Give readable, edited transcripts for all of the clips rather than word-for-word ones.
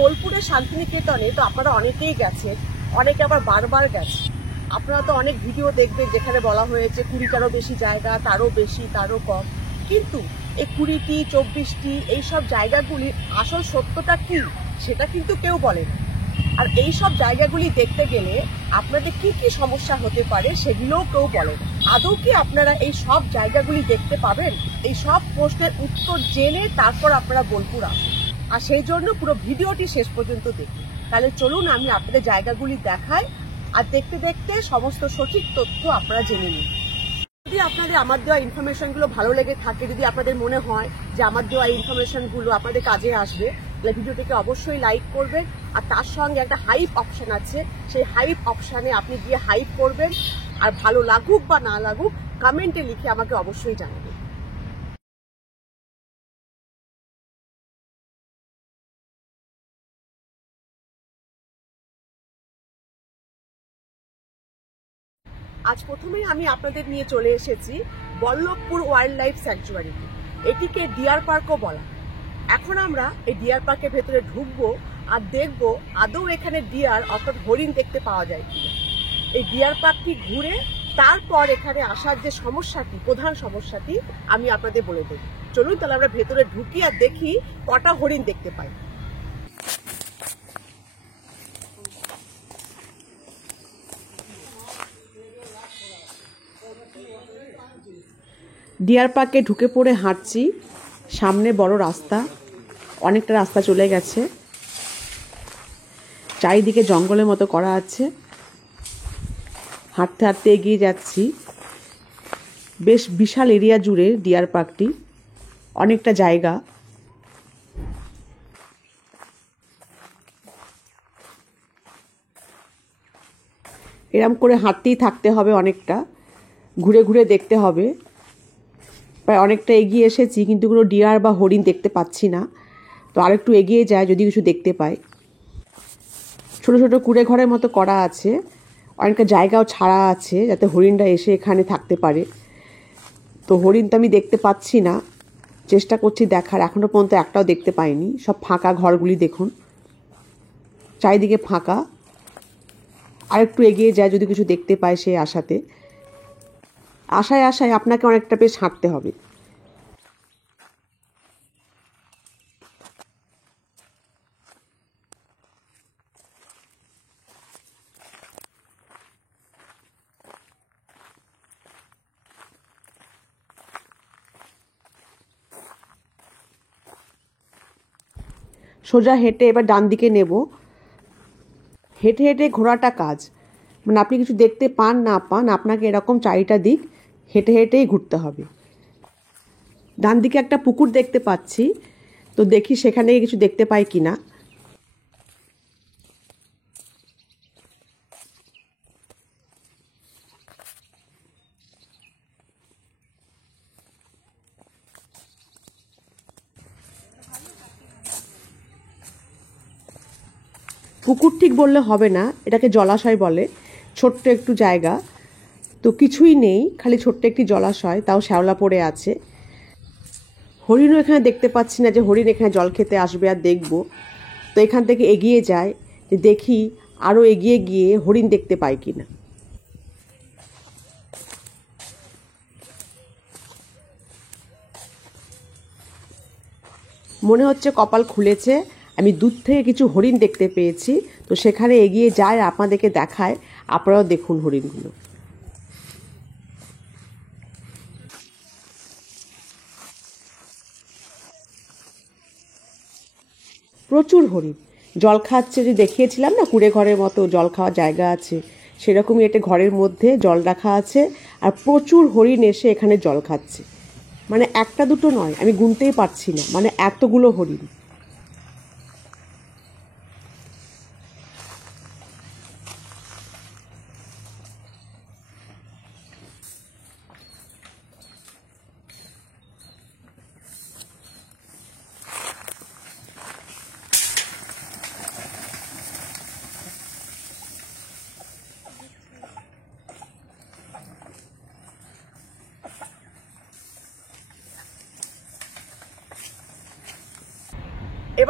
বোলপুরের শান্তিনিকেতনে তো আপনারা অনেকেই গেছেন, অনেকে আবার বারবার গেছে। আপনারা তো অনেক ভিডিও দেখবেন যেখানে বলা হয়েছে 20টারও বেশি জায়গা, তারও বেশি, তারও কম। কিন্তু এই 20টি 24টি এইসব জায়গাগুলির আসল সত্যটা কি সেটা কিন্তু কেউ বলে না। আর এই সব জায়গাগুলি দেখতে গেলে আপনাদের কি কি সমস্যা হতে পারে সেগুলোও কেউ বলে না। আদৌ কি আপনারা এই সব জায়গাগুলি দেখতে পাবেন? এই সব প্রশ্নের উত্তর জেনে তারপর আপনারা বোলপুর আসুন। আর সেই জন্য পুরো ভিডিওটি শেষ পর্যন্ত দেখুন। তাহলে চলুন আমি আপনাদের জায়গাগুলি দেখাই, আর দেখতে দেখতে সমস্ত সঠিক তথ্য আপনারা জেনে নিন। যদি আপনাদের আমার দেওয়া ইনফরমেশনগুলো ভালো লেগে থাকে, যদি আপনাদের মনে হয় যে আমার দেওয়া ইনফরমেশনগুলো আপনাদের কাজে আসবে, তাহলে ভিডিওটিকে অবশ্যই লাইক করবেন। আর তার সঙ্গে একটা হাইপ অপশন আছে, সেই হাইপ অপশানে আপনি গিয়ে হাইপ করবেন। আর ভালো লাগুক বা না লাগুক কমেন্টে লিখে আমাকে অবশ্যই জানাবেন। আজ প্রথমেই আমি আপনাদের নিয়ে চলে এসেছি বল্লভপুর ওয়াইল্ড লাইফ স্যাংচুয়ারিতে। এটিকে ডিয়ার পার্কও বলা। এখন আমরা এই ডিয়ার পার্কের ভেতরে ঢুকবো আর দেখবো আদৌ এখানে ডিয়ার অর্থাৎ হরিণ দেখতে পাওয়া যায় কিনা। এই ডিয়ার পার্কটি ঘুরে তারপর এখানে আসার যে সমস্যাটি, প্রধান সমস্যাটি আমি আপনাদের বলে দেব। চলুন তাহলে আমরা ভেতরে ঢুকি আর দেখি কটা হরিণ দেখতে পাই। ডিয়ার পার্কে ঢুকে পড়ে হাঁটছি, সামনে বড় রাস্তা, অনেকটা রাস্তা চলে গেছে, চারিদিকে জঙ্গলের মতো করা আছে। হাঁটতে হাঁটতে এগিয়ে যাচ্ছি। বেশ বিশাল এরিয়া জুড়ে ডিয়ার পার্কটি, অনেকটা জায়গা। এরম করে হাঁটতেই থাকতে হবে, অনেকটা ঘুরে ঘুরে দেখতে হবে। প্রায় অনেকটা এগিয়ে এসেছি, কিন্তু কোনো ডিয়ার বা হরিণ দেখতে পাচ্ছি না। তো আরেকটু এগিয়ে যায়, যদি কিছু দেখতে পাই। ছোট ছোট কুড়ে ঘরের মতো করা আছে, অনেকটা জায়গাও ছাড়া আছে যাতে হরিণরা এসে এখানে থাকতে পারে। তো হরিণ তো আমি দেখতে পাচ্ছি না, চেষ্টা করছি দেখার, এখনো পর্যন্ত একটাও দেখতে পাইনি। সব ফাঁকা ঘরগুলি দেখুন, চারিদিকে ফাঁকা। আরেকটু এগিয়ে যায়, যদি কিছু দেখতে পাই সেই আশাতে। আশায় আশায় আপনাকে অনেকটা বেশ হাঁটতে হবে। সোজা হেঁটে এবার ডান দিকে নেব। হেঁটে হেঁটে ঘোরাটা কাজ, মানে আপনি কিছু দেখতে পান না পান, আপনাকে এরকম চারিটা দিক হেঁটে হেঁটেই ঘুরতে হবে। ডান দিকে একটা পুকুর দেখতে পাচ্ছি, তো দেখি সেখানে কিছু দেখতে পাই কিনা। পুকুর ঠিক বললে হবে না, এটাকে জলাশয় বলে। ছোট্ট একটু জায়গা, তো কিছুই নেই, খালি ছোট্ট একটি জলাশয়, তাও শ্যাওলা পড়ে আছে। হরিণও এখানে দেখতে পাচ্ছি না যে হরিণ এখানে জল খেতে আসবে আর দেখব। তো এখান থেকে এগিয়ে যায়, যে দেখি আরও এগিয়ে গিয়ে হরিণ দেখতে পাই কিনা। মনে হচ্ছে কপাল খুলেছে, আমি দূর থেকে কিছু হরিণ দেখতে পেয়েছি। তো সেখানে এগিয়ে যায়, আপনাদেরকে দেখায়, আপনারাও দেখুন হরিণগুলো। প্রচুর হরিণ জল খাচ্ছে, যে দেখিয়েছিলাম না কুড়ে ঘরের মতো জল খাওয়ার জায়গা আছে, সেরকমই একটা ঘরের মধ্যে জল রাখা আছে, আর প্রচুর হরিণ এসে এখানে জল খাচ্ছে। মানে একটা দুটো নয়, আমি গুনতেই পারছি না, মানে এতগুলো হরিণ।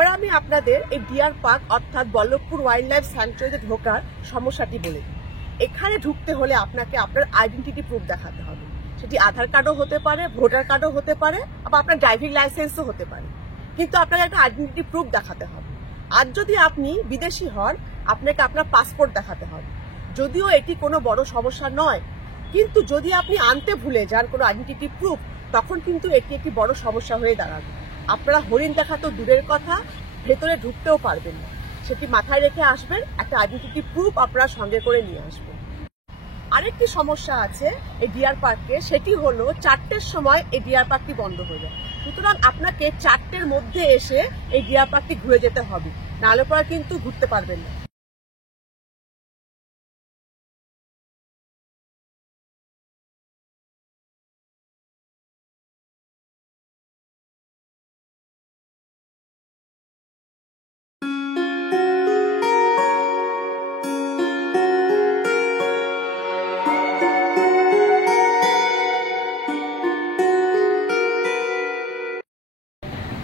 এবার আমি আপনাদের এই ডিয়ার পার্ক অর্থাৎ বল্লভপুর ওয়াইল্ড লাইফ স্যাংচুয়ারিতে ঢোকার সমস্যাটি বলে দিই। এখানে ঢুকতে হলে আপনাকে আপনার আইডেন্টিটি প্রুফ দেখাতে হবে। সেটি আধার কার্ডও হতে পারে, ভোটার কার্ডও হতে পারে, আবার আপনার ড্রাইভিং লাইসেন্সও হতে পারে, কিন্তু আপনাকে একটা আইডেন্টিটি প্রুফ দেখাতে হবে। আর যদি আপনি বিদেশি হন, আপনাকে আপনার পাসপোর্ট দেখাতে হবে। যদিও এটি কোনো বড় সমস্যা নয়, কিন্তু যদি আপনি আনতে ভুলে যান কোনো আইডেন্টিটি প্রুফ, তখন কিন্তু এটি একটি বড় সমস্যা হয়ে দাঁড়াবে। আপনারা হরিণ দেখা তো দূরের কথা, ভেতরে ঢুকতেও পারবেন না। সেটি মাথায় রেখে আসবেন, একটা আইডেন্টিটি প্রুফ আপনারা সঙ্গে করে নিয়ে আসবেন। আরেকটি সমস্যা আছে এই ডিয়ার পার্কে, সেটি হলো 4টের সময় এই ডিয়ার পার্কটি বন্ধ হয়ে যায়। সুতরাং আপনাকে 4টের মধ্যে এসে এই ডিয়ার পার্কটি ঘুরে যেতে হবে, নাহলে পরে কিন্তু ঘুরতে পারবেন না।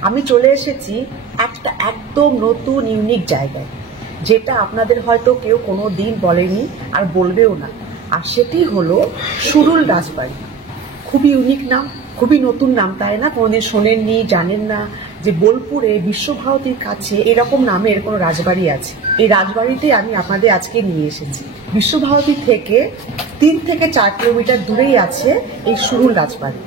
আমি চলে এসেছি একটা একদম নতুন ইউনিক জায়গায়, যেটা আপনাদের হয়তো কেউ কোনো দিন বলেনি আর বলবেও না। আর সেটি হলো সুরুল রাজবাড়ি। খুবই ইউনিক নাম, খুবই নতুন নাম, তাই না? কোনোদিন শোনেননি, জানেন না যে বোলপুরে বিশ্বভারতীর কাছে এরকম নামের কোনো রাজবাড়ি আছে। এই রাজবাড়িতে আমি আপনাদের আজকে নিয়ে এসেছি। বিশ্বভারতী থেকে 3 থেকে 4 কিলোমিটার দূরেই আছে এই সুরুল রাজবাড়ি।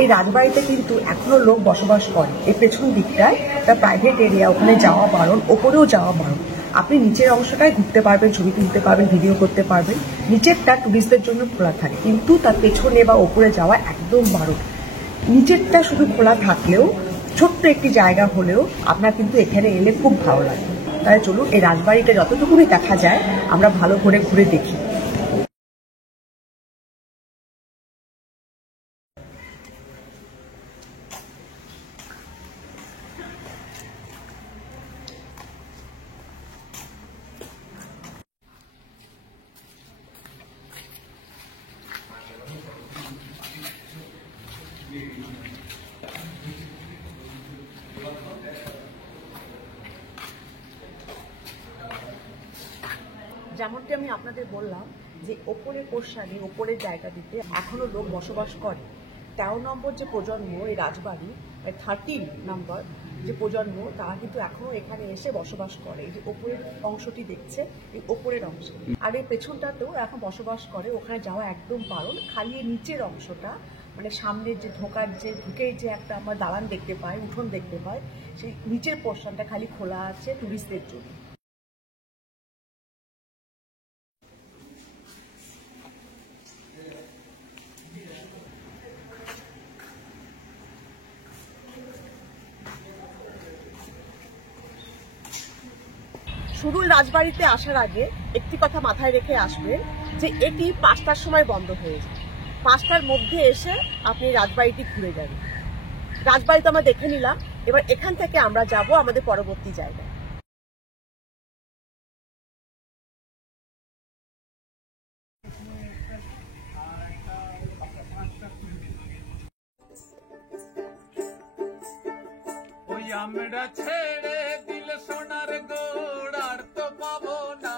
এই রাজবাড়িতে কিন্তু এখনো লোক বসবাস করে। এই পেছন দিকটায় একটা প্রাইভেট এরিয়া, ওখানে যাওয়া বারণ, ওপরেও যাওয়া বারণ। আপনি নিচের অংশটায় ঘুরতে পারবেন, ছবি তুলতে পারবেন, ভিডিও করতে পারবেন। নিচেরটা টুরিস্টদের জন্য খোলা থাকে, কিন্তু তার পেছনে বা ওপরে যাওয়া একদম বারণ। নিচেরটা শুধু খোলা থাকলেও, ছোট্ট একটি জায়গা হলেও আপনার কিন্তু এখানে এলে খুব ভালো লাগে। তাই চলুন এই রাজবাড়িটা যতটুকুনি দেখা যায় আমরা ভালো করে ঘুরে দেখি। যেমনটি আমি আপনাদের বললাম যে ওপরের পোর্শনে, ওপরের জায়গাটিতে এখনো লোক বসবাস করে। 13 নম্বর যে প্রজন্ম এই রাজবাড়ি, 13 নম্বর যে প্রজন্ম, তারা কিন্তু এখনো এখানে এসে বসবাস করে। এই যে ওপরের অংশটি দেখছে, এই ওপরের অংশ, আর এই পেছনটাতেও এখন বসবাস করে। ওখানে যাওয়া একদম বারণ। খালি নিচের অংশটা, মানে সামনের যে ঢুকেই যে একটা আমরা দালান দেখতে পাই, উঠোন দেখতে পাই, সেই নিচের পোর্শনটা খালি খোলা আছে টুরিস্টদের জন্য। সুরুল রাজবাড়িতে আসার আগে একটি কথা মাথায় রেখে আসবেন যে এটি 5টার সময় বন্ধ হয়ে যায়। 5টার মধ্যে এসে আপনি রাজবাড়িটি ঘুরে যাবেন। রাজবাড়ি তো আমরা দেখে নিলাম, এবার এখান থেকে আমরা যাব আমাদের পরবর্তী জায়গায়। ওই আমরা ছেড়ে দিল সোনার গোড় আর তো পাবো না,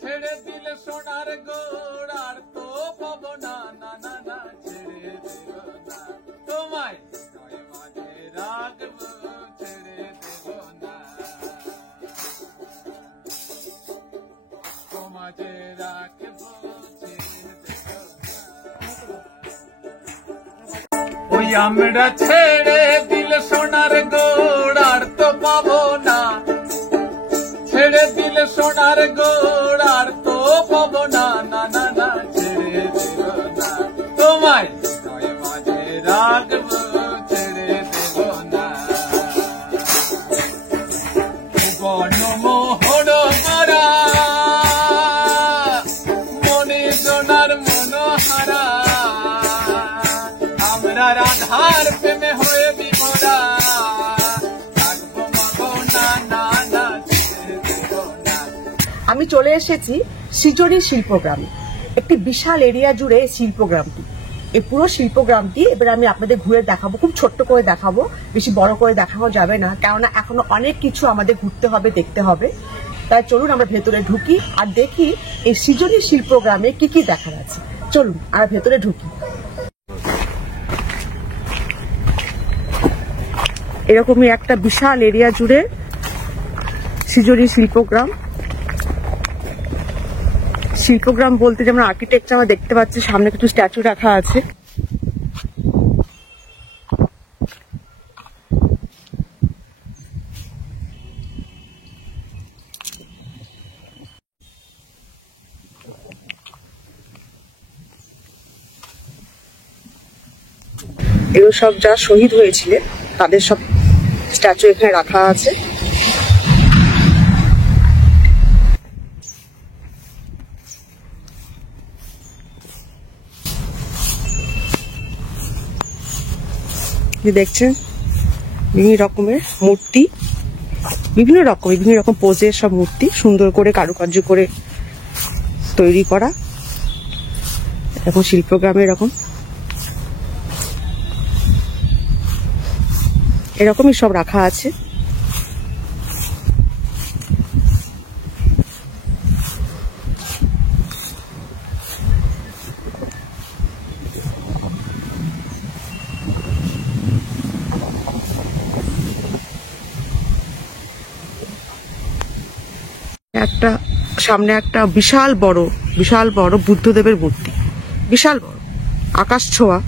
ছেড়ে দিল সোনার গোড় আর তো পাবো না, না না না ছেড়ে দিল না তোমায়, নয় মাঝে রাখবো ছেড়ে দেব না, তোমাকে রাখবো ছেড়ে দেব না। ওই আমরা ছেড়ে দিল সোনার গোড় আর তো পাবো না, ছেড়ে দিল সোনার গোড় আর তো পাবো না, না না না ছেড়ে দিল না তোমায়, নয় মাঝে রাখবো ছেড়ে দেব না। বনমোহর করা মনে সোনার মনোহারা, প্রেমে হয়ে বিভোরা, থাকবো পাবো না, না না ছেড়ে দেব না। আমি চলে এসেছি সৃজনী শিল্পগ্রামে। একটি বিশাল এরিয়া জুড়ে এই শিল্পগ্রামটি। এই পুরো শিল্পগ্রামটি এবার আমি আপনাদের ঘুরে দেখাবো, খুব ছোট্ট করে দেখাবো, বেশি বড় করে দেখানো যাবে না, কেননা এখনো অনেক কিছু আমাদের ঘুরতে হবে, দেখতে হবে। তাই চলুন আমরা ভেতরে ঢুকি আর দেখি এই সৃজনী শিল্পগ্রামে কি কি দেখার আছে। চলুন আমরা ভেতরে ঢুকি। এরকমই একটা বিশাল এরিয়া জুড়ে সৃজনী শিল্পগ্রাম। শিল্পগ্রাম বলতে যেমন আর্কিটেকচার আমরা দেখতে পাচ্ছি, সামনে কিছু স্ট্যাচু রাখা আছে। এগুলো সব যা শহীদ হয়েছিলেন তাদের সব স্ট্যাচু এখানে রাখা আছে। দেখছেন বিভিন্ন রকমের মূর্তি, বিভিন্ন রকম পোজের সব মূর্তি, সুন্দর করে কারুকার্য করে তৈরি করা। এখন শিল্পগ্রামে এরকমই সব রাখা আছে। সামনে একটা বিশাল বড় বুদ্ধদেবের মূর্তি, বিশাল বড়, আকাশ ছোঁয়া।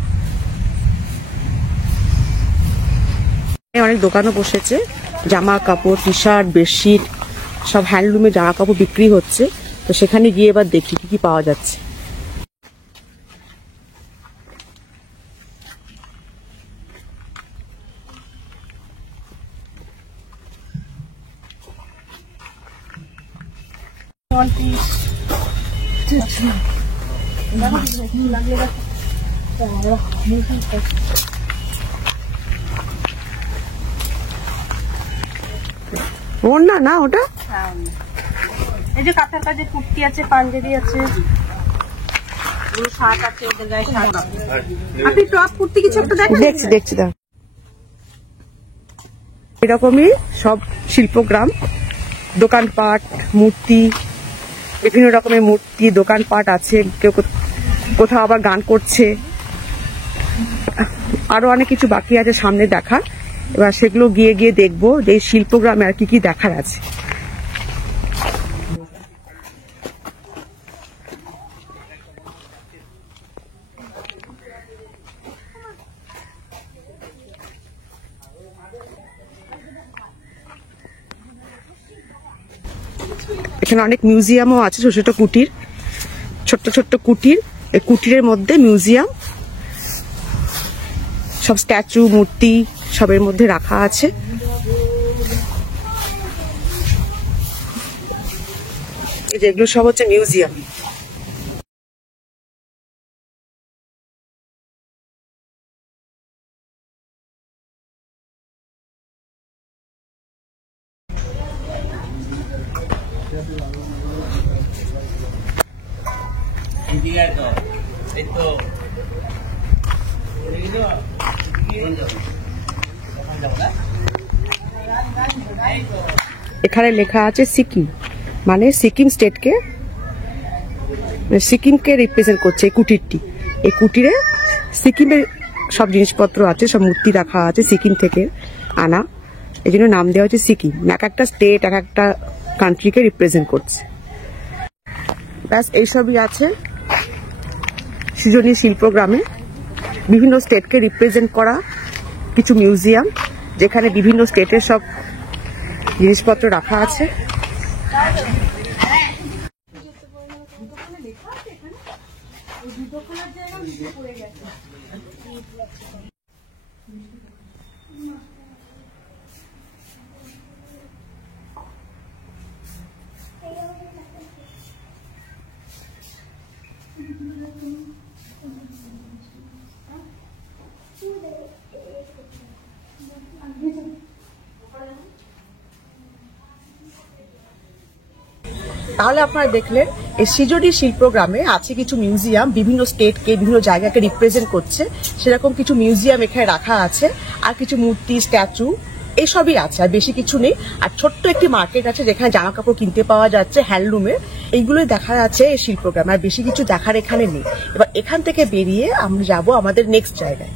অনেক দোকানও বসেছে, জামা কাপড়, টি শার্ট, বেডশিট, সব হ্যান্ডলুমের জামা কাপড় বিক্রি হচ্ছে। তো সেখানে গিয়ে এবার দেখি কি কি পাওয়া যাচ্ছে। ওর না ওটা এই যে কাঁথার কাজে কুর্তি আছে, পাঞ্জাবি আছে, শার্ট আছে, ওদের গায়ে শার্ট আছে। আপনি টপ কুর্তি কিছু একটা দেখেন? দেখছি দাও। এরকমই সব শিল্পগ্রাম, দোকানপাট, মূর্তি, বিভিন্ন রকমের মূর্তি, দোকানপাট আছে। কেউ কোথাও আবার গান করছে, আরো অনেক কিছু বাকি আছে সামনে দেখার। এবার সেগুলো গিয়ে দেখবো যে এই শিল্পগ্রামে আর কি কি দেখার আছে। এখানে অনেক মিউজিয়ামও আছে, ছোট্ট কুটির। এই কুটিরের মধ্যে মিউজিয়াম, সব স্ট্যাচু, মূর্তি সবের মধ্যে রাখা আছে। যেগুলো সব হচ্ছে মিউজিয়াম। এখানে লেখা আছে সিকিম, মানে সিকিম স্টেটকে, সিকিমকে রিপ্রেজেন্ট করছে এই কুটিরটি। এই কুটিরে সিকিমের সব জিনিসপত্র আছে, সব মূর্তি রাখা আছে, সিকিম থেকে আনা, এই জন্য নাম দেওয়া হচ্ছে সিকিম। এক একটা স্টেট, এক একটা কান্ট্রিকে রিপ্রেজেন্ট করছে। ব্যাস এইসবই আছে সৃজনী শিল্পগ্রামে। বিভিন্ন স্টেটকে রিপ্রেজেন্ট করা কিছু মিউজিয়াম, যেখানে বিভিন্ন স্টেটের সব জিনিসপত্র রাখা আছে। তাহলে আপনারা দেখলেন এই সৃজনী শিল্পগ্রামে আছে কিছু মিউজিয়াম, বিভিন্ন স্টেটকে বিভিন্ন জায়গাকে রিপ্রেজেন্ট করছে, সেরকম কিছু মিউজিয়াম এখানে রাখা আছে, আর কিছু মূর্তি, স্ট্যাচু এইসবই আছে, আর বেশি কিছু নেই। আর ছোট্ট একটি মার্কেট আছে যেখানে জামা কাপড় কিনতে পাওয়া যাচ্ছে, হ্যান্ডলুমের, এইগুলোই দেখা যাচ্ছে এই শিল্পগ্রামে, আর বেশি কিছু দেখার এখানে নেই। এবার এখান থেকে বেরিয়ে আমরা যাব আমাদের নেক্সট জায়গায়।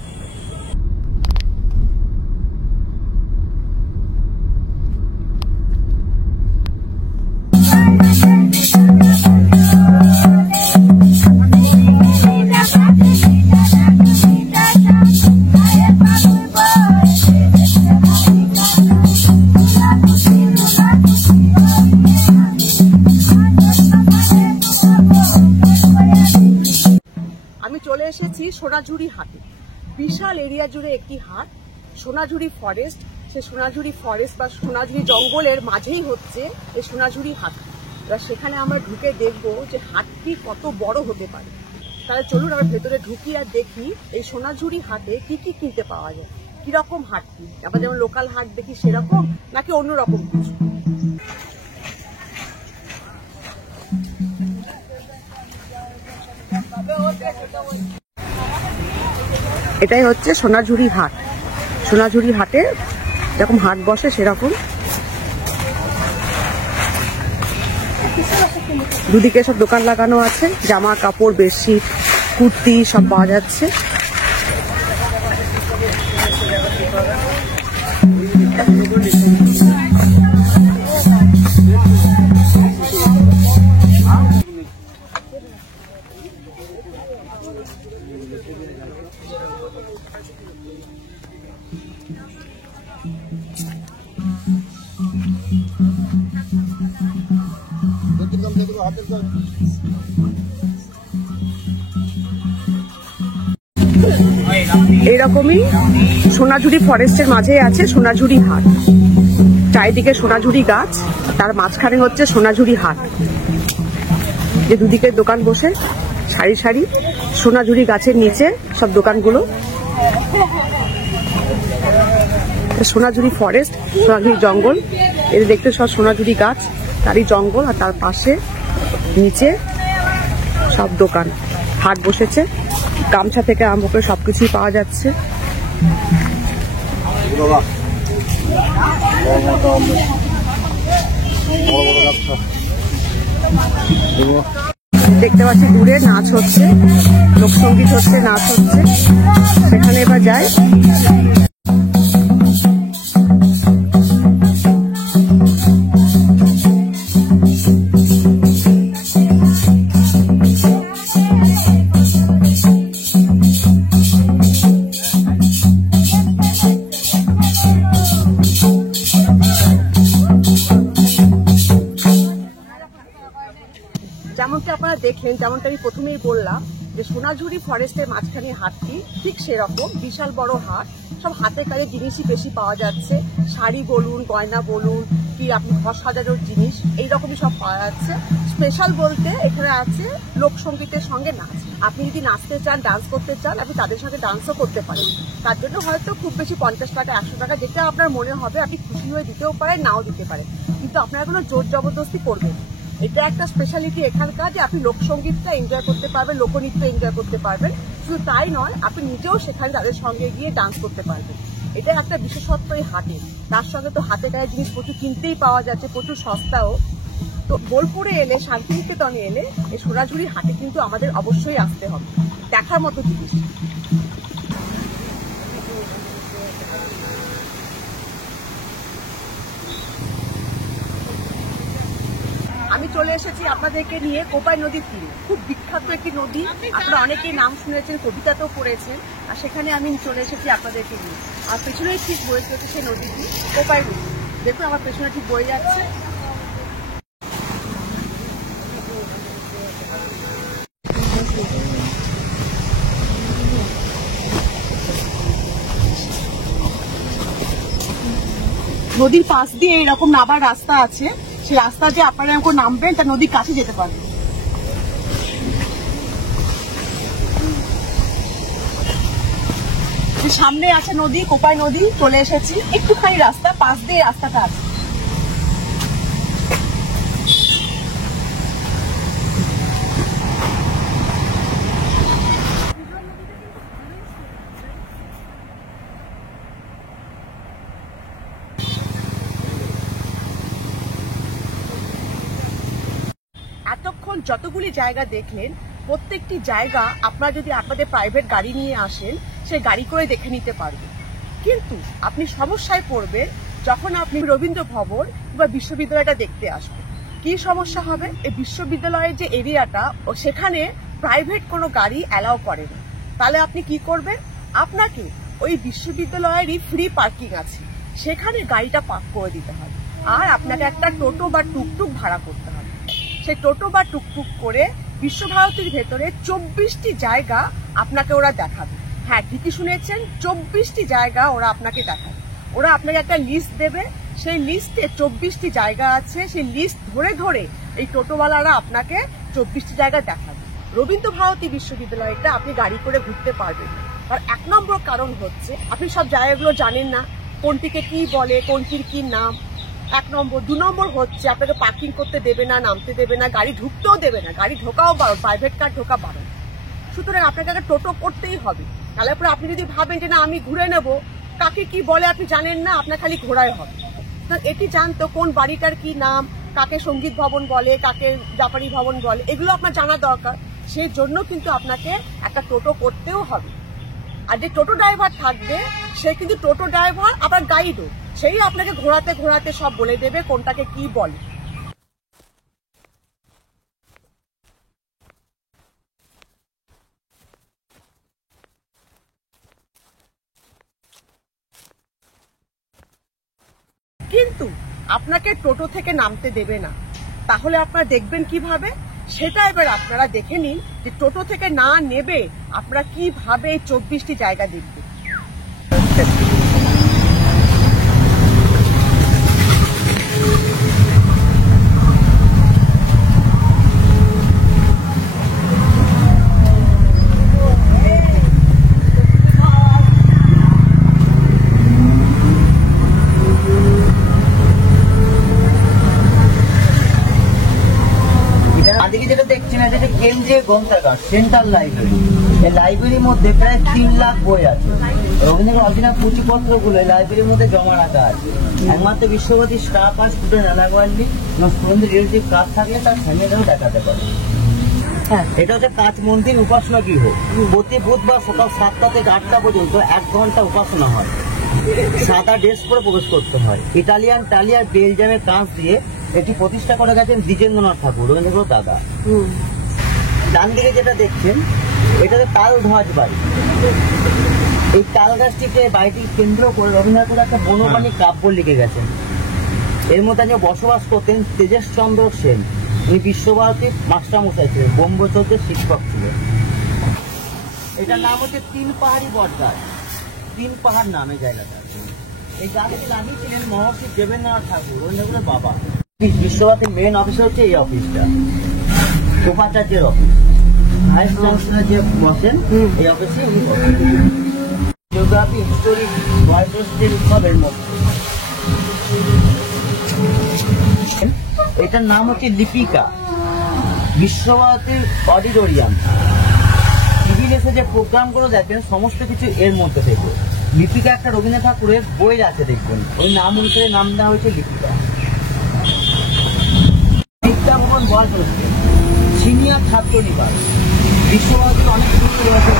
চলে এসেছি সোনাঝুরি হাটে। বিশাল এরিয়া জুড়ে একটি হাট, সোনাঝুরি ফরেস্ট। সে সোনাঝুরি ফরেস্ট বা সোনাঝুরি জঙ্গলের মাঝেই হচ্ছে এই সোনাঝুরি হাট। এবার সেখানে আমরা ঢুকে দেখবো যে হাটটি কত বড় হতে পারে। তাহলে চলুন আমরা ভেতরে ঢুকি আর দেখি এই সোনাঝুরি হাটে কি কি কিনতে পাওয়া যায়, কিরকম হাটটি। আমরা যেমন লোকাল হাট দেখি সেরকম নাকি অন্যরকম কিছু। এটাই হচ্ছে সোনাঝুরি হাট। সোনাঝুরি হাটে যেরকম হাট বসে সেরকম দুদিকে সব দোকান লাগানো আছে, জামা কাপড়, বেডশিট, কুর্তি সব পাওয়া যাচ্ছে। এইরকমই সোনাঝুরি ফরেস্টের মাঝে আছে সোনাঝুরি হাট। চারিদিকে সোনাঝুরি গাছ, তার মাঝখানে হচ্ছে সোনাঝুরি হাট, যে দুদিকে দোকান বসে সারি সারি। সোনাঝুরি গাছের নিচে সব দোকানগুলো। সোনাঝুরি ফরেস্ট, সোনাঝুরি জঙ্গল, এর দেখতে সব সোনাঝুরি গাছ, তারই জঙ্গল, আর তার পাশে নিচে সব দোকান। হাট বসেছে, গামছা থেকে আরম্ভ করে সবকিছুই পাওয়া যাচ্ছে। দেখতে পাচ্ছি দূরে নাচ হচ্ছে, লোকসঙ্গীত হচ্ছে, নাচ হচ্ছে। সেখানে এবার যাই। যেমনটা আপনারা দেখলেন, যেমনটা আমি প্রথমেই বললাম যে সোনাঝুরি ফরেস্টের মাঝখানে হাটটি ঠিক সেরকম বিশাল বড় হাট। সব হাতে কাজের জিনিসই বেশি পাওয়া যাচ্ছে, শাড়ি বলুন, গয়না বলুন, কি আপনি ঘর সাজানোর জিনিস, এইরকমই সব পাওয়া যাচ্ছে। স্পেশাল বলতে এখানে আছে লোকসঙ্গীতের সঙ্গে নাচ। আপনি যদি নাচতে চান, ডান্স করতে চান, আপনি তাদের সঙ্গে ডান্সও করতে পারেন। তার জন্য হয়তো খুব বেশি 50 টাকা 100 টাকা, যেটা আপনার মনে হবে আপনি খুশি হয়ে দিতেও পারেন, নাও দিতে পারেন, কিন্তু আপনারা কোনো জোর জবরদস্তি করবেন। এটা একটা স্পেশালিটি এখানকার যে আপনি লোকসঙ্গীতটা এনজয় করতে পারবেন, লোকনৃত্য এনজয় করতে পারবেন। শুধু তাই নয়, আপনি নিজেও সেখানে তাদের সঙ্গে গিয়ে ডান্স করতে পারবেন। এটা একটা বিশেষত্ব এই হাটে। তার সঙ্গে তো হাতে গায়ে জিনিস প্রচুর কিনতেই পাওয়া যাচ্ছে, প্রচুর সস্তাও। তো বোলপুরে এলে, শান্তিনিকেতনে এলে এই সোনাঝুরি হাটে কিন্তু আমাদের অবশ্যই আসতে হবে, দেখার মতো জিনিস। আমি চলে এসেছি আপনাদেরকে নিয়ে কোপাই নদীর তীরে। খুব বিখ্যাত একটি নদী, আপনারা অনেকেই নাম শুনেছেন, কবিতাতেও পড়েছেন। আর সেখানে আমি চলে এসেছি আপনাদেরকে নিয়ে। আর পেছনেই ঠিক বয়ে চলেছে সেই নদীটি, কোপাই নদী। দেখুন আমার পেছনে ঠিক বয়ে যাচ্ছে। নদীর পাশ দিয়ে এরকম নামার রাস্তা আছে, সেই রাস্তা দিয়ে আপনারা এরকম নামবেন, তা নদীর কাছে যেতে পারবেন। সামনে আছে নদী, কোপাই নদী। চলে এসেছি, একটুখানি রাস্তা পাশ দিয়ে রাস্তাটা আছে। যতগুলি জায়গা দেখলেন প্রত্যেকটি জায়গা আপনারা যদি আপনাদের প্রাইভেট গাড়ি নিয়ে আসেন সেই গাড়ি করে দেখে নিতে পারবেন। কিন্তু আপনি সমস্যায় পড়বেন যখন আপনি রবীন্দ্র ভবন বা বিশ্ববিদ্যালয়টা দেখতে আসবেন। কি সমস্যা হবে? এই বিশ্ববিদ্যালয়ের যে এরিয়াটা সেখানে প্রাইভেট কোনো গাড়ি অ্যালাউ করে না। তাহলে আপনি কি করবেন? আপনাকে ওই বিশ্ববিদ্যালয়েরই ফ্রি পার্কিং আছে, সেখানে গাড়িটা পার্ক করে দিতে হবে। আর আপনাকে একটা টোটো বা টুকটুক ভাড়া করতে হবে। সেই টোটো বা টুকটুক করে বিশ্বভারতীর ভেতরে 24টি জায়গা আপনাকে ওরা দেখাবে। হ্যাঁ, ঠিকই শুনেছেন, 24টি জায়গা ওরা আপনাকে দেখাবে। ওরা আপনাকে একটা লিস্ট দেবে, সেই লিস্টে 24টি জায়গা আছে, সেই লিস্ট ধরে ধরে এই টোটোওয়ালারা আপনাকে 24টি জায়গা দেখাবে। রবীন্দ্র ভারতী বিশ্ববিদ্যালয়টা আপনি গাড়ি করে ঘুরতে পারবেন না। তার 1 নম্বর কারণ হচ্ছে আপনি সব জায়গাগুলো জানেন না, কোনটিকে কি বলে, কোনটির কি নাম। 1 নম্বর। 2 নম্বর হচ্ছে আপনাকে পার্কিং করতে দেবে না, নামতে দেবে না, গাড়ি ঢুকতেও দেবে না, গাড়ি ঢোকাও বারণ, প্রাইভেট কার ঢোকা বারণ। সুতরাং আপনাকে একটা টোটো করতেই হবে। তাহলে পরে আপনি যদি ভাবেন যে না আমি ঘুরে নেব, কাকে কি বলে আপনি জানেন না, আপনার খালি ঘোরাই হবে। এটি জানতো কোন বাড়িটার কি নাম, কাকে সঙ্গীত ভবন বলে, কাকে জাপানি ভবন বলে, এগুলো আপনার জানা দরকার। সেই জন্য কিন্তু আপনাকে একটা টোটো করতেও হবে। আর যে টোটো ড্রাইভার থাকবে সে কিন্তু টোটো ড্রাইভার আবার গাইডও, সেই আপনাকে ঘোরাতে ঘোরাতে সব বলে দেবে কোনটাকে কি বলে। কিন্তু আপনাকে টোটো থেকে নামতে দেবে না। তাহলে আপনারা দেখবেন কিভাবে? সেটা এবার আপনারা দেখে নিন যে টোটো থেকে না নেবে আপনারা কিভাবে 24টি জায়গা দেখবেন। আজকে যেটা দেখছেন এটা হচ্ছে কেন্দ্রীয় গ্রন্থাগার, সেন্ট্রাল লাইব্রেরি। এই লাইব্রেরির মধ্যে প্রায় 3 লাখ বই আছে। রবীন্দ্রনাথ অরিজিনাল পুঁথিপত্রগুলো এই লাইব্রেরির মধ্যে জমা রাখা আছে। একমাত্র বিশ্বভারতী স্টাফ আর স্টুডেন্ট অ্যালাগোয়ারলি স্টুডেন্টদের রিলেটিভ কাজ থাকলে তার ফ্যামিলিও দেখাতে পারে। হ্যাঁ, এটা হচ্ছে কাঁচ মন্দির উপাসনা গৃহ। প্রতি বুধবার সকাল 7টা থেকে 8টা পর্যন্ত 1 ঘন্টা উপাসনা হয়। সাদা ড্রেস পরে প্রবেশ করতে হয়। ইটালিয়ান টালিয়ার বেলজিয়ামের কাঁচ দিয়ে এটি প্রতিষ্ঠা করে গেছেন দ্বিজেন্দ্রনাথ ঠাকুর, রবীন্দ্রনাথ দাদা। ডান দিকে যেটা দেখছেন এটা হচ্ছে তাল ধ্বজ বাড়ি। এই তাল গাছটিকে বাড়িটি কেন্দ্র করে রবীন্দ্রনাথ একটা বনবাণী কাব্য লিখে গেছেন। এর মধ্যে যে বসবাস করতেন তেজেশ চন্দ্র সেন, উনি বিশ্বভারতীর মাস্টারমশাই ছিলেন, ব্রহ্মচর্যের শিক্ষক ছিলেন। এটার নাম হচ্ছে 3 পাহাড়ি বট গাছ। 3 পাহাড় নামে জায়গাটা। এই গাছটি লাগিয়েছিলেন মহর্ষি দেবেন্দ্রনাথ ঠাকুর, রবীন্দ্রনাথের বাবা। বিশ্বভারতীর মেন অফিস হচ্ছে এই অফিসটা, উপাচার্যের অফিস। ভাইস চ্যান্সেলর যে বসেন এই অফিসে উনি বসেন। জিওগ্রাফি, হিস্টোরি, বায়োলজির উৎসবের মধ্যে এটার নাম হচ্ছে লিপিকা, বিশ্বভারতীর অডিটোরিয়াম। টিভিতে যে প্রোগ্রামগুলো দেখেন সমস্ত কিছু এর মধ্যে থেকে। লিপিকা একটা রবীন্দ্রনাথ ঠাকুরের বই আছে, দেখবেন ওই নাম অনুসারে নাম দেওয়া হয়েছে লিপিকা। বিদ্যা ভবন বয়স হচ্ছে সিনিয়র ছাত্র নিবাস। বিশ্বভারতীর অনেক কিছু আছে।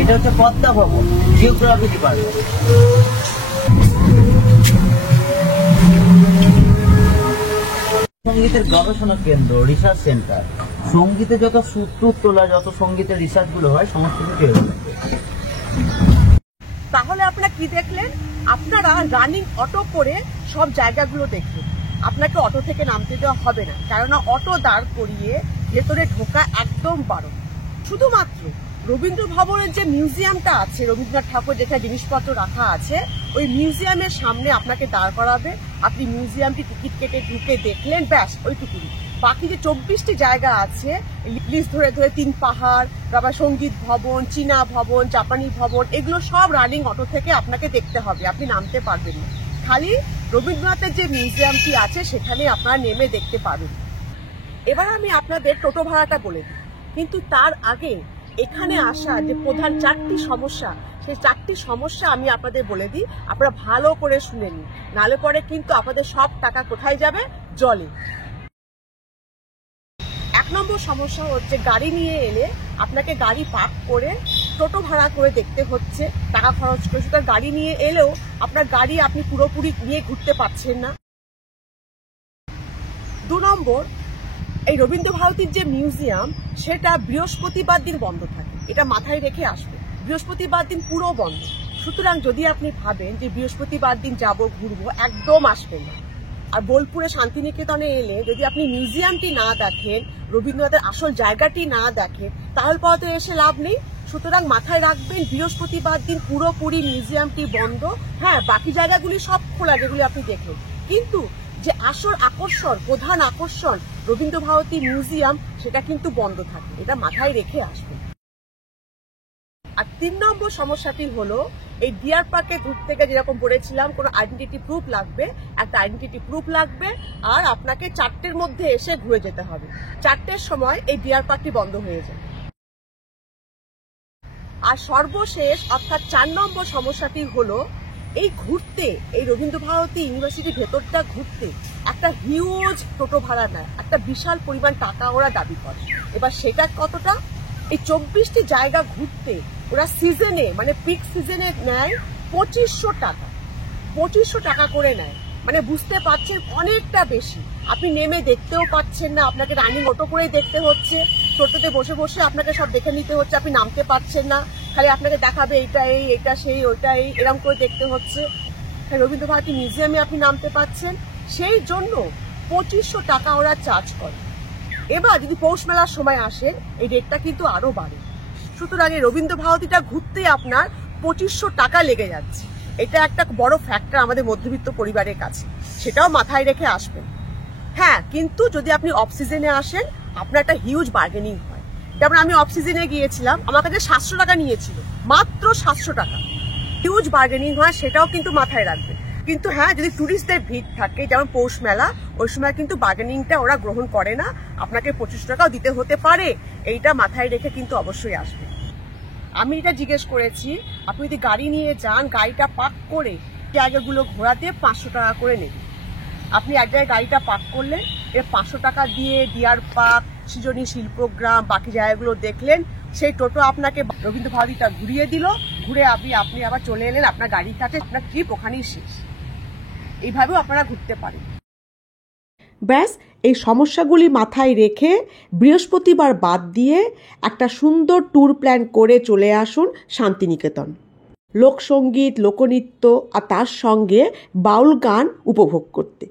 এটা হচ্ছে পদ্মা ভবন, জিওগ্রাফি ডিপার্টমেন্ট। সঙ্গীতের গবেষণা কেন্দ্র, রিসার্চ সেন্টার। সঙ্গীতে যত সূত্র তোলা, যত সঙ্গীতের রিসার্চ গুলো হয় সমস্ত কিছু। তাহলে আপনারা কি দেখলেন? আপনারা রানিং অটো করে সব জায়গাগুলো দেখবেন। আপনাকে অটো থেকে নামতে দেওয়া হবে না, কেননা অটো দাঁড় করিয়ে ভেতরে ঢোকা একদম বারণ। শুধুমাত্র রবীন্দ্র ভবনের যে মিউজিয়ামটা আছে, রবীন্দ্রনাথ ঠাকুর যেখানে জিনিসপত্র রাখা আছে, ওই মিউজিয়ামের সামনে আপনাকে দাঁড় করাবে। আপনি মিউজিয়ামটি টিকিট কেটে ঢুকে দেখলেন, ব্যাস ওইটুকুনি। বাকি যে 24টি জায়গা আছে লিস্ট ধরে ধরে 3 পাহাড়, আবার সঙ্গীত ভবন, চীনা ভবন, জাপানি ভবন, এগুলো সব রানিং অটো থেকে আপনাকে দেখতে হবে, আপনি নামতে পারবেন না। খালি রবীন্দ্রনাথের যে মিউজিয়ামটি আছে সেখানে আপনারা নেমে দেখতে পাবেন। এবার আমি আপনাদের টোটো ভাড়াটা বলে দিই, কিন্তু তার আগে এখানে আসা যে প্রধান 4টি সমস্যা সেই 4টি সমস্যা আমি আপনাদের বলে দিই, আপনারা ভালো করে শুনে নিন, নাহলে পরে কিন্তু আপনাদের সব টাকা কোথায় যাবে? জলে। 1 নম্বর সমস্যা হচ্ছে গাড়ি নিয়ে এলে আপনাকে গাড়ি পার্ক করে টোটো ভাড়া করে দেখতে হচ্ছে, টাকা খরচ করে। সুতরাং গাড়ি নিয়ে এলেও আপনার গাড়ি আপনি পুরোপুরি নিয়ে ঘুরতে পারছেন না। 2 নম্বর, এই রবীন্দ্রভারতীর যে মিউজিয়াম সেটা বৃহস্পতিবার দিন বন্ধ থাকে, এটা মাথায় রেখে আসবে। বৃহস্পতিবার দিন পুরো বন্ধ। সুতরাং যদি আপনি ভাবেন যে বৃহস্পতিবার দিন যাব ঘুরবো, একদম আসবেন না। আর বোলপুরে শান্তিনিকেতনে এলে যদি আপনি মিউজিয়ামটি না দেখেন, রবীন্দ্রনাথের আসল জায়গাটি না দেখেন, তাহলে পরে তো এসে লাভ নেই। সুতরাং মাথায় রাখবেন বৃহস্পতিবার দিন পুরোপুরি মিউজিয়ামটি বন্ধ। হ্যাঁ, বাকি জায়গাগুলি সব খোলা যেগুলি আপনি দেখলেন, কিন্তু যে আসল আকর্ষণ, প্রধান আকর্ষণ রবীন্দ্রভারতী মিউজিয়াম, সেটা কিন্তু বন্ধ থাকে। এটা মাথায় রেখে আসবেন। আর 3 নম্বর সমস্যাটি হলো এই ডিয়ার পার্কে ঘুরতে গিয়ে যেরকম বলেছিলাম, কোনো আইডেন্টিটি প্রুফ লাগবে, একটা আইডেন্টিটি প্রুফ লাগবে, আর আপনাকে 4টের মধ্যে এসে ঘুরে যেতে হবে। 4টের সময় এই ডিয়ার পার্কটি বন্ধ হয়ে যায়। আর সর্বশেষ অর্থাৎ 4 নম্বর সমস্যাটি হলো এই ঘুরতে, এই রবীন্দ্রভারতী ইউনিভার্সিটির ভেতরটা ঘুরতে একটা হিউজ টোটো ভাড়া নেয়, একটা বিশাল পরিমাণ টাকা ওরা দাবি করে। এবার সেটা কতটা? এই 24টি জায়গা ঘুরতে ওরা সিজনে, মানে পিক সিজনে নেয় 2500 টাকা। 2500 টাকা করে নেয়, মানে বুঝতে পারছেন অনেকটা বেশি। আপনি নেমে দেখতেও পাচ্ছেন না, আপনাকে রানিং অটো করেই দেখতে হচ্ছে, টোটোতে বসে বসে আপনাকে সব দেখে নিতে হচ্ছে, আপনি নামতে পারছেন না, খালি আপনাকে দেখাবে এইটা এই, এটা সেই, ওইটা এই, এরকম করে দেখতে হচ্ছে। রবীন্দ্রভারতী মিউজিয়ামে আপনি নামতে পাচ্ছেন, সেই জন্য 2500 টাকা ওরা চার্জ করে। এবার যদি পৌষ মেলার সময় আসে, এই রেটটা কিন্তু আরো বাড়ে। সুতরাং এই রবীন্দ্রভারতীটা ঘুরতে আপনার 2500 টাকা লেগে যাচ্ছে। এটা একটা বড় ফ্যাক্টর আমাদের মধ্যবিত্ত পরিবারের কাছে, সেটাও মাথায় রেখে আসবেন। হ্যাঁ, কিন্তু যদি আপনি অফ সিজনে আসেন, আপনার একটা হিউজ বার্গেনিং হয়। যেমন আমি অফ সিজনে গিয়েছিলাম, আমার কাছে 700 টাকা নিয়েছিল, মাত্র 700 টাকা। হিউজ বার্গেনিং হয়, সেটাও কিন্তু মাথায় রাখবেন। কিন্তু হ্যাঁ, যদি টুরিস্টদের ভিড় থাকে, যেমন পৌষ মেলা, ওই সময় কিন্তু বার্গেনিংটা ওরা গ্রহণ করে না, আপনাকে 25 টাকাও দিতে হতে পারে। এইটা মাথায় রেখে কিন্তু অবশ্যই আসবে। আমি এটা জিজ্ঞেস করেছি, আপনি যদি গাড়ি নিয়ে যান, গাড়িটা পার্ক করে জায়গাগুলো ঘোরাতে 500 টাকা করে নেবেন। আপনি এক জায়গায় গাড়িটা পার্ক করলেন, এর 500 টাকা দিয়ে ডিয়ার পার্ক, সৃজনী শিল্পগ্রাম, বাকি জায়গাগুলো দেখলেন, সেই টোটো আপনাকে রবীন্দ্রভারতীটা ঘুরিয়ে দিল, ঘুরে আপনি আবার চলে এলেন আপনার গাড়ির কাছে, আপনার ট্রিপ ওখানেই শেষ। এইভাবেও আপনারা ঘুরতে পারেন। ব্যাস, এই সমস্যাগুলি মাথায় রেখে বৃহস্পতিবার বাদ দিয়ে একটা সুন্দর ট্যুর প্ল্যান করে চলে আসুন শান্তিনিকেতন। লোকসঙ্গীত, লোকনৃত্য আর তার সঙ্গে বাউল গান উপভোগ করতে।